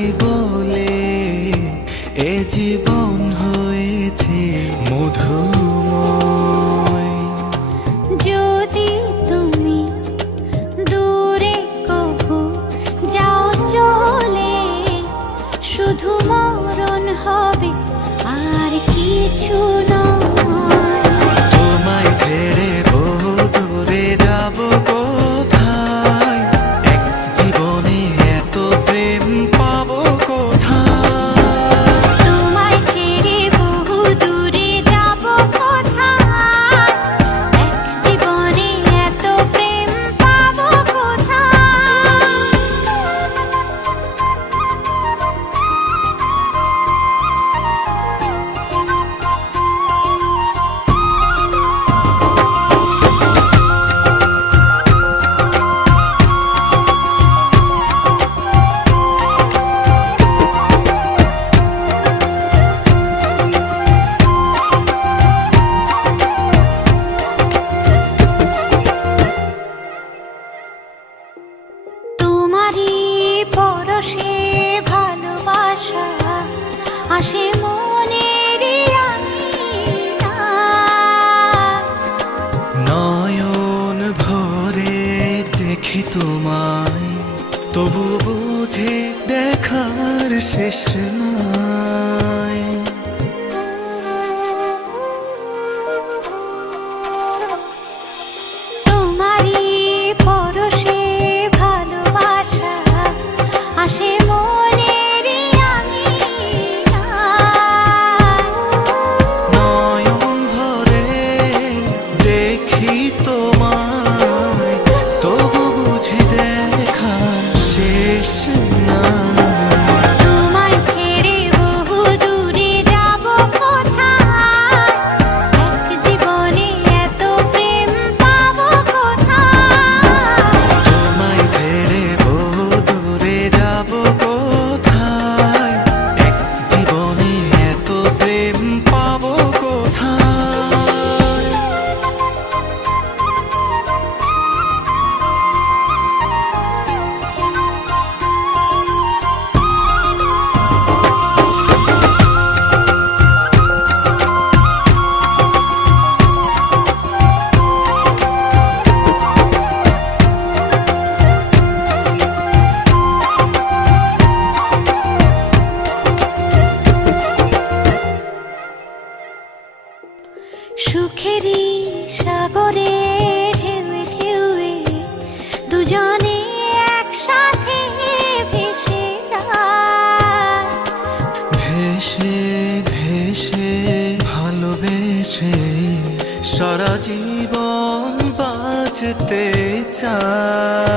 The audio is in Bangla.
বুঝি বলে এ জীবন হয়েছে মধুময়। যদি তুমি দূরে কভু যাও চলে, শুধু মরণ হবে আর কিছু নয়। তোমায় ছেড়ে বহু দূরে যাব কোথায়, এক জীবনে এত প্রেম পাবো কোথায়। তোমায় ছেড়ে বহু দূরে যাব কোথায়, এক জীবনে এত প্রেম পাবো কোথায়। তোমারই পরশে ভালোবাসা আসে মনের আঙিনায়। নয়ন ভরে দেখি তোমায়, তবু বুঝে দেখার শেষ নাই। তোমারই পরশে ভালোবাসা আসে মনের আঙিনায়। নয়ন ভরে দেখি তোমায়, তবু বুঝি দেখার শেষ নাই। তোমায় ছেড়ে বহু দূরে যাব কোথায়, এক জীবনে এত প্রেম পাবো কোথায়। তোমায় ছেড়ে বহু দূরে যাব কোথায়, এক জীবনে এত প্রেম পাবো কোথায়। সুখেরই সাগরে ঢেউয়ে ঢেউয়ে দুজনে একসাথে ভেসে যায়। ভেসে ভেসে ভালোবেসে সারা জীবন বাঁচতে চাই।